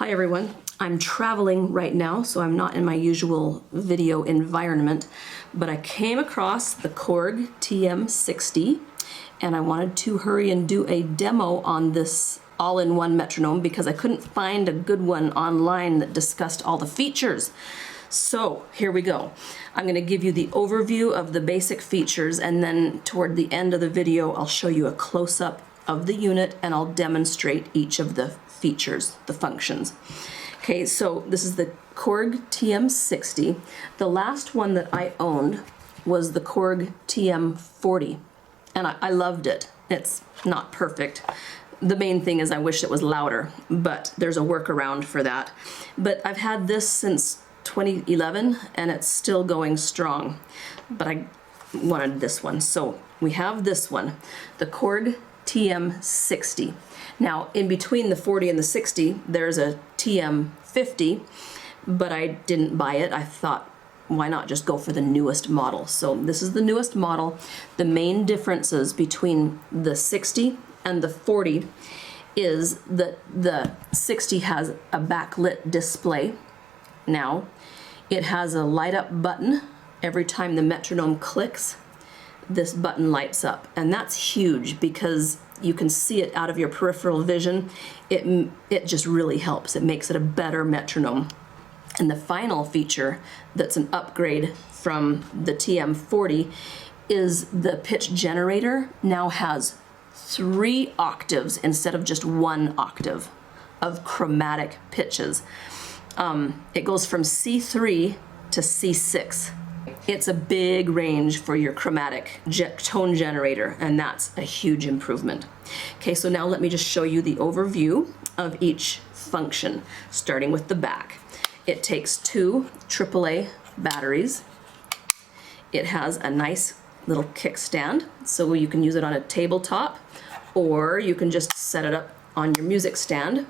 Hi everyone, I'm traveling right now, so I'm not in my usual video environment, but I came across the Korg TM60 and I wanted to hurry and do a demo on this all-in-one metronome because I couldn't find a good one online that discussed all the features. So here we go. I'm going to give you the overview of the basic features, and then toward the end of the video I'll show you a close-up of the unit and I'll demonstrate each of the features, the functions. Okay, so this is the Korg TM60. The last one that I owned was the Korg TM40, and I loved it. It's not perfect. The main thing is I wish it was louder, but there's a workaround for that. But I've had this since 2011 and it's still going strong, but I wanted this one. So we have this one, the Korg TM60. Now in between the 40 and the 60 there's a TM50, but I didn't buy it. I thought, why not just go for the newest model? So this is the newest model. The main differences between the 60 and the 40 is that the 60 has a backlit display. Now it has a light up button. Every time the metronome clicks, this button lights up, and that's huge because you can see it out of your peripheral vision. It just really helps. It makes it a better metronome. And the final feature that's an upgrade from the TM40 is the pitch generator now has 3 octaves instead of just 1 octave of chromatic pitches. It goes from C3 to C6. It's a big range for your chromatic tone generator, and that's a huge improvement. Okay, so now let me just show you the overview of each function, starting with the back. It takes 2 AAA batteries. It has a nice little kickstand, so you can use it on a tabletop, or you can just set it up on your music stand.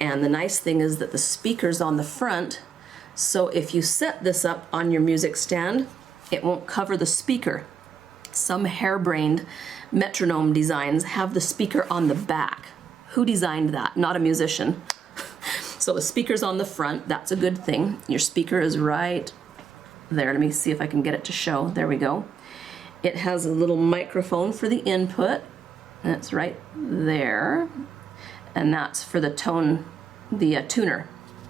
And the nice thing is that the speaker's on the front, so if you set this up on your music stand, it won't cover the speaker. Some harebrained metronome designs have the speaker on the back. Who designed that? Not a musician. So the speaker's on the front, that's a good thing. Your speaker is right there. Let me see if I can get it to show. There we go. It has a little microphone for the input, and it's right there. And that's for the tone, the tuner.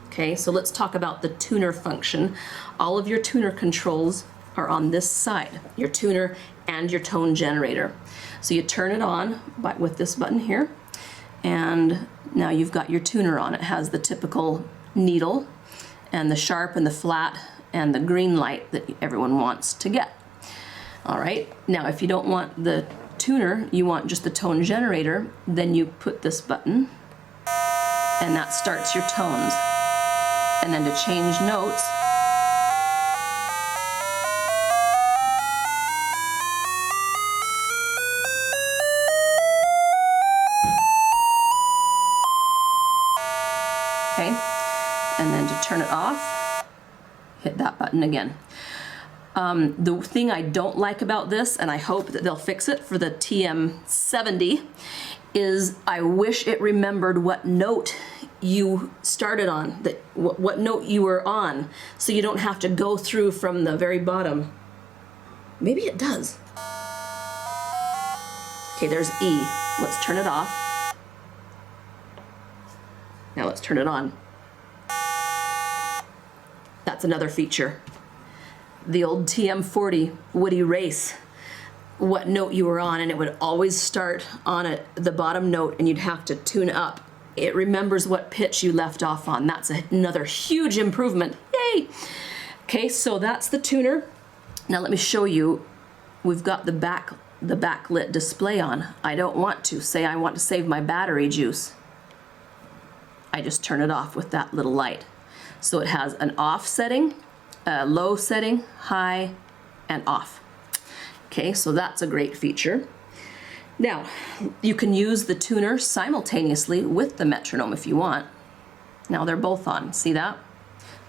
Okay, so let's talk about the tuner function. All of your tuner controls are on this side, your tuner and your tone generator. So you turn it on with this button here, and now you've got your tuner on. It has the typical needle and the sharp and the flat and the green light that everyone wants to get. All right, now if you don't want the tuner, you want just the tone generator, then you put this button and that starts your tones. And then to change notes, okay, and then to turn it off, hit that button again. The thing I don't like about this, and I hope that they'll fix it for the TM70, is I wish it remembered what note you started on, what note you were on, so you don't have to go through from the very bottom. Maybe it does. Okay, there's E. Let's turn it off. Now let's turn it on. That's another feature. The old TM40 would erase what note you were on, and it would always start on the bottom note, and you'd have to tune up. It remembers what pitch you left off on. That's another huge improvement. Yay! Okay, so that's the tuner. Now let me show you. We've got the backlit display on. I don't want to. Say I want to save my battery juice. I just turn it off with that little light. So it has an off setting, a low setting, high, and off. Okay, so that's a great feature. Now, you can use the tuner simultaneously with the metronome if you want. Now they're both on, see that?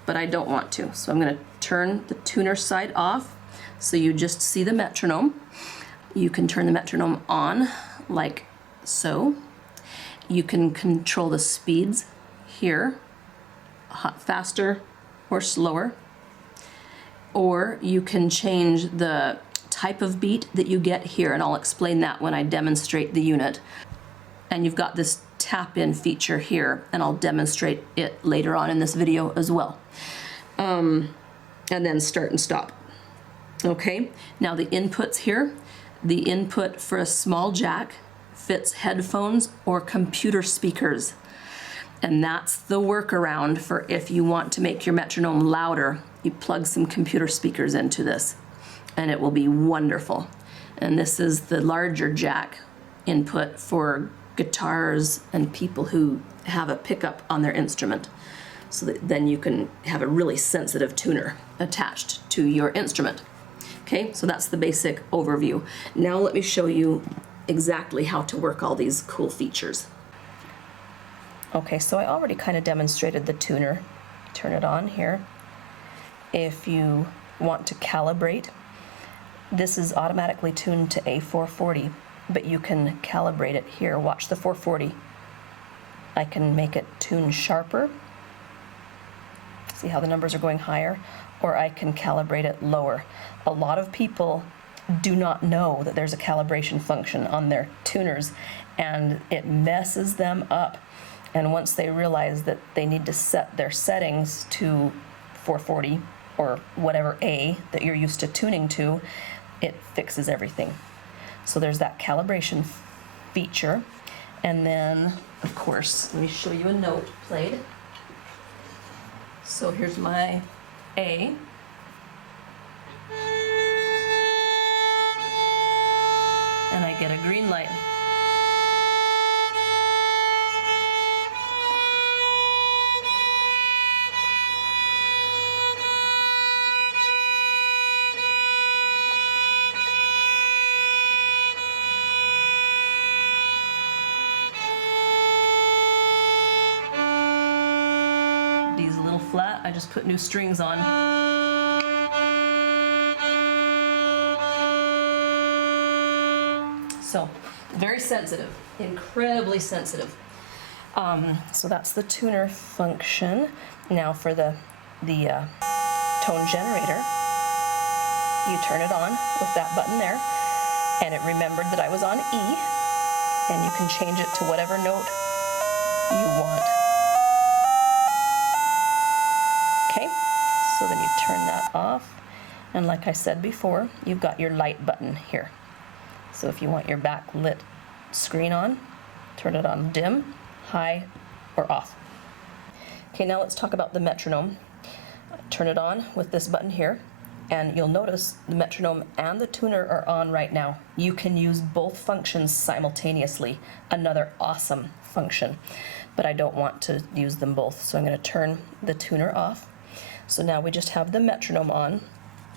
But I don't want to, so I'm going to turn the tuner side off so you just see the metronome. You can turn the metronome on like so. You can control the speeds here, faster or slower, or you can change the type of beat that you get here, and I'll explain that when I demonstrate the unit. And you've got this tap-in feature here, and I'll demonstrate it later on in this video as well. And then start and stop. Okay, now the inputs here. The input for a small jack fits headphones or computer speakers. And that's the workaround for if you want to make your metronome louder, you plug some computer speakers into this, and it will be wonderful. And this is the larger jack input for guitars and people who have a pickup on their instrument, so that then you can have a really sensitive tuner attached to your instrument. Okay, so that's the basic overview. Now let me show you exactly how to work all these cool features. Okay, so I already kind of demonstrated the tuner. Turn it on here. If you want to calibrate, this is automatically tuned to A440, but you can calibrate it here. Watch the 440. I can make it tune sharper. See how the numbers are going higher? Or I can calibrate it lower. A lot of people do not know that there's a calibration function on their tuners, and it messes them up. And once they realize that they need to set their settings to 440 or whatever A that you're used to tuning to, it fixes everything. So there's that calibration feature. And then, of course, let me show you a note played. So here's my A. And I get a green light. D's a little flat, I just put new strings on. So, very sensitive, incredibly sensitive. So that's the tuner function. Now for the tone generator, you turn it on with that button there, and it remembered that I was on E, and you can change it to whatever note you want. Okay, so then you turn that off, and like I said before, you've got your light button here. So if you want your backlit screen on, turn it on dim, high, or off. Okay, now let's talk about the metronome. Turn it on with this button here, and you'll notice the metronome and the tuner are on right now. You can use both functions simultaneously. Another awesome function, but I don't want to use them both, so I'm going to turn the tuner off. So now we just have the metronome on.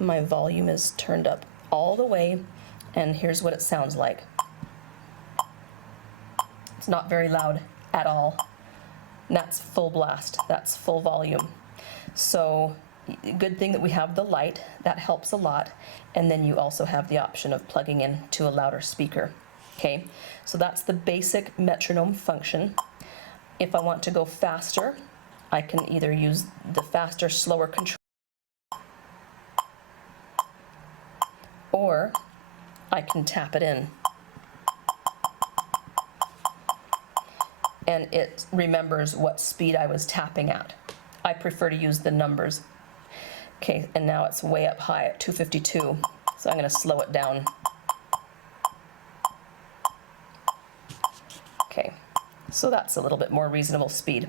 My volume is turned up all the way, and here's what it sounds like. It's not very loud at all. And that's full blast, that's full volume. So good thing that we have the light, that helps a lot. And then you also have the option of plugging in to a louder speaker. Okay, so that's the basic metronome function. If I want to go faster, I can either use the faster, slower control, or I can tap it in. And it remembers what speed I was tapping at. I prefer to use the numbers. Okay, and now it's way up high at 252, so I'm going to slow it down. Okay, so that's a little bit more reasonable speed.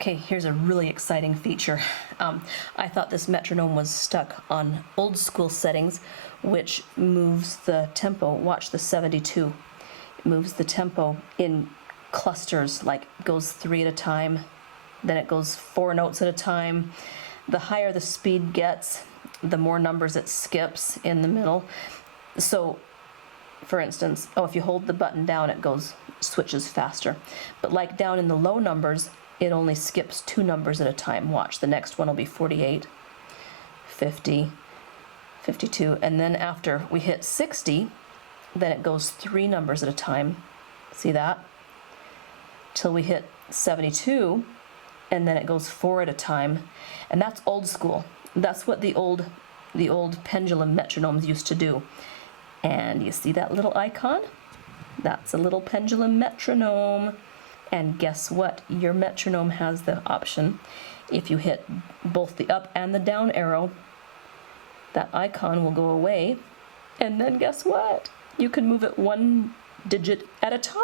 Okay, here's a really exciting feature. I thought this metronome was stuck on old school settings, which moves the tempo. Watch the 72. It moves the tempo in clusters, like it goes 3 at a time, then it goes 4 notes at a time. The higher the speed gets, the more numbers it skips in the middle. So, for instance, if you hold the button down, it switches faster. But like down in the low numbers, it only skips 2 numbers at a time. Watch, the next one will be 48, 50, 52, and then after we hit 60, then it goes 3 numbers at a time. See that? Till we hit 72, and then it goes 4 at a time, and that's old school. That's what the old pendulum metronomes used to do. And you see that little icon? That's a little pendulum metronome. And guess what? Your metronome has the option, if you hit both the up and the down arrow, that icon will go away. And then guess what? You can move it 1 digit at a time.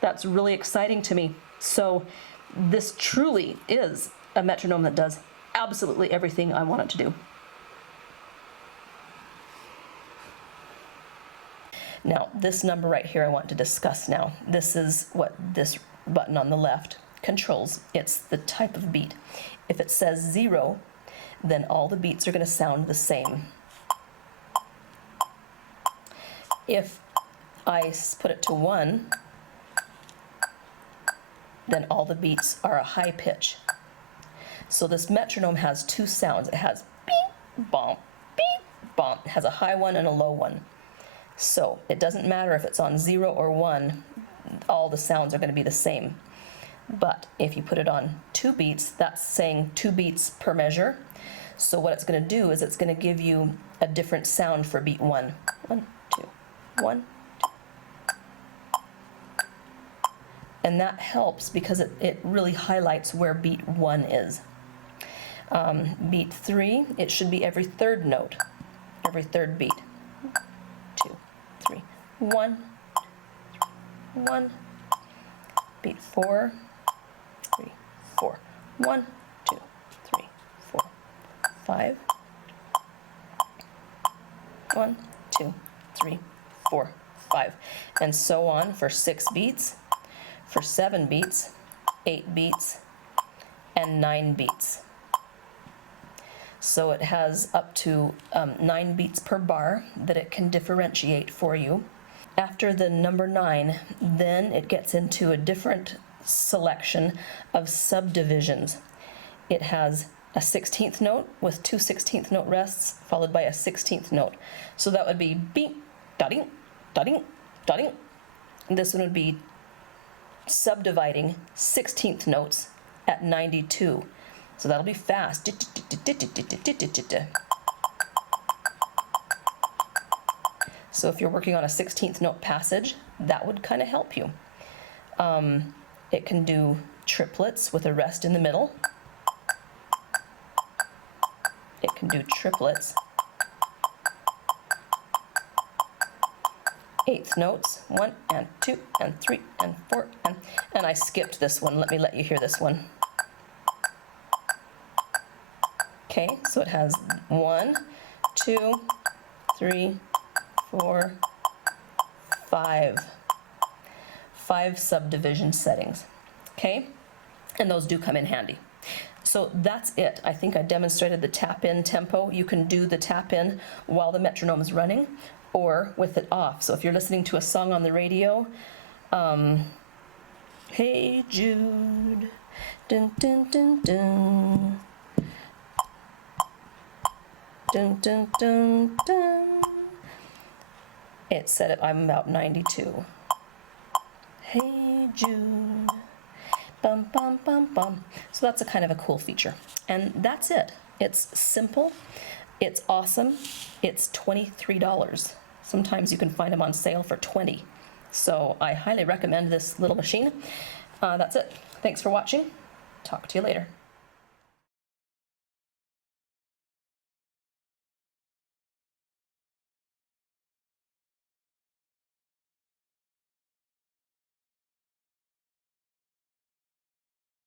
That's really exciting to me. So this truly is a metronome that does absolutely everything I want it to do. Now, this number right here I want to discuss now. This is what this button on the left controls. It's the type of beat. If it says 0, then all the beats are going to sound the same. If I put it to 1, then all the beats are a high pitch. So this metronome has 2 sounds. It has beep, bomp, beep, bomp. It has a high one and a low one. So it doesn't matter if it's on 0 or 1, all the sounds are going to be the same. But if you put it on 2 beats, that's saying 2 beats per measure. So what it's going to do is it's going to give you a different sound for beat 1. 1, 2, 1, 2. And that helps because it really highlights where beat 1 is. Beat 3, it should be every 3rd note, every 3rd beat. 2, 3, 1, 1. Beat 4, 3, 4. 1, 2, 3, 4, 5. 1, 2, 3, 4, 5. And so on for 6 beats, for 7 beats, 8 beats, and 9 beats. So it has up to 9 beats per bar that it can differentiate for you. After the number 9, then it gets into a different selection of subdivisions. It has a 16th note with 2 16th note rests, followed by a 16th note. So that would be beep, da-ding, da-ding, da-ding. This one would be subdividing 16th notes at 92. So that'll be fast. So if you're working on a 16th note passage, that would kind of help you. It can do triplets with a rest in the middle. It can do triplets. 8th notes, 1 and 2 and 3 and 4 and I skipped this one. Let me let you hear this one. Okay, so it has 1, 2, 3, 4, 5. 5 subdivision settings. Okay, and those do come in handy. So that's it. I think I demonstrated the tap-in tempo. You can do the tap-in while the metronome is running or with it off. So if you're listening to a song on the radio, Hey Jude, dun dun dun dun. Dun, dun, dun, dun. It said I'm about 92. Hey Jude, bum bum bum bum. So that's a kind of a cool feature. And that's it. It's simple. It's awesome. It's $23. Sometimes you can find them on sale for $20. So I highly recommend this little machine. That's it. Thanks for watching. Talk to you later.